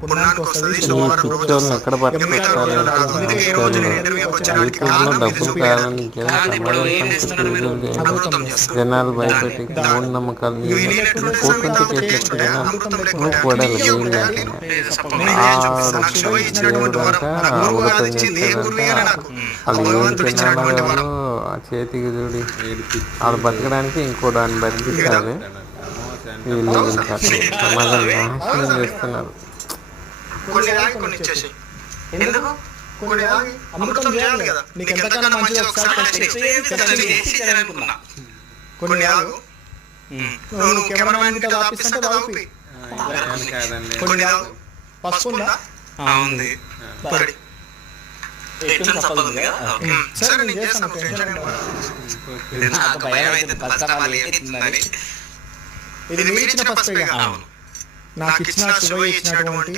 పుణ్యానికి వస్తుంది. సోమవారం రోజు ఎక్కడ మిగతా రోజులు రాదు. అందుకే ఈ రోజు నేను ఇంటర్వ్యూకి వచ్చడానికి కారణం ఇది చూపించడానికి. కానీ ఇప్పుడు ఏం చేస్తున్నారు మీరు? అమృతం చేస్తారు. జనాలు భయపెట్టి మూఢనమ్మకాలు అమృతం లేకుండా నాకు శివ ఇచ్చినటువంటి వరం, నాకు గురువు కాదు ఇచ్చింది, ఏ గురువే నాకు భగవంతుడు ఇచ్చినటువంటి వరం. చేతికి చూడి వాళ్ళు బతకడానికి ఇంకో దాన్ని బతికించాలి. వీళ్ళు ఇంకా సమాజం నాశనం చేస్తున్నారు. కొన్ని రాగి కొన్ని ఇచ్చేసి ఎందుకు కొన్ని రాగి అమృతం చేయాలి కదా. నీకు ఎంతకన్నా మంచిది ఒకసారి కొన్ని రాగు నువ్వు కెమెరామెన్ కి దాపిస్తుంటే దాపి కొన్ని రాగు పసుపు ఉందా? ఉంది. సరే నేను చేస్తాను. ఇది మీరు ఇచ్చిన పసుపే. నాకు ఇచ్చిన శివ ఇచ్చినటువంటి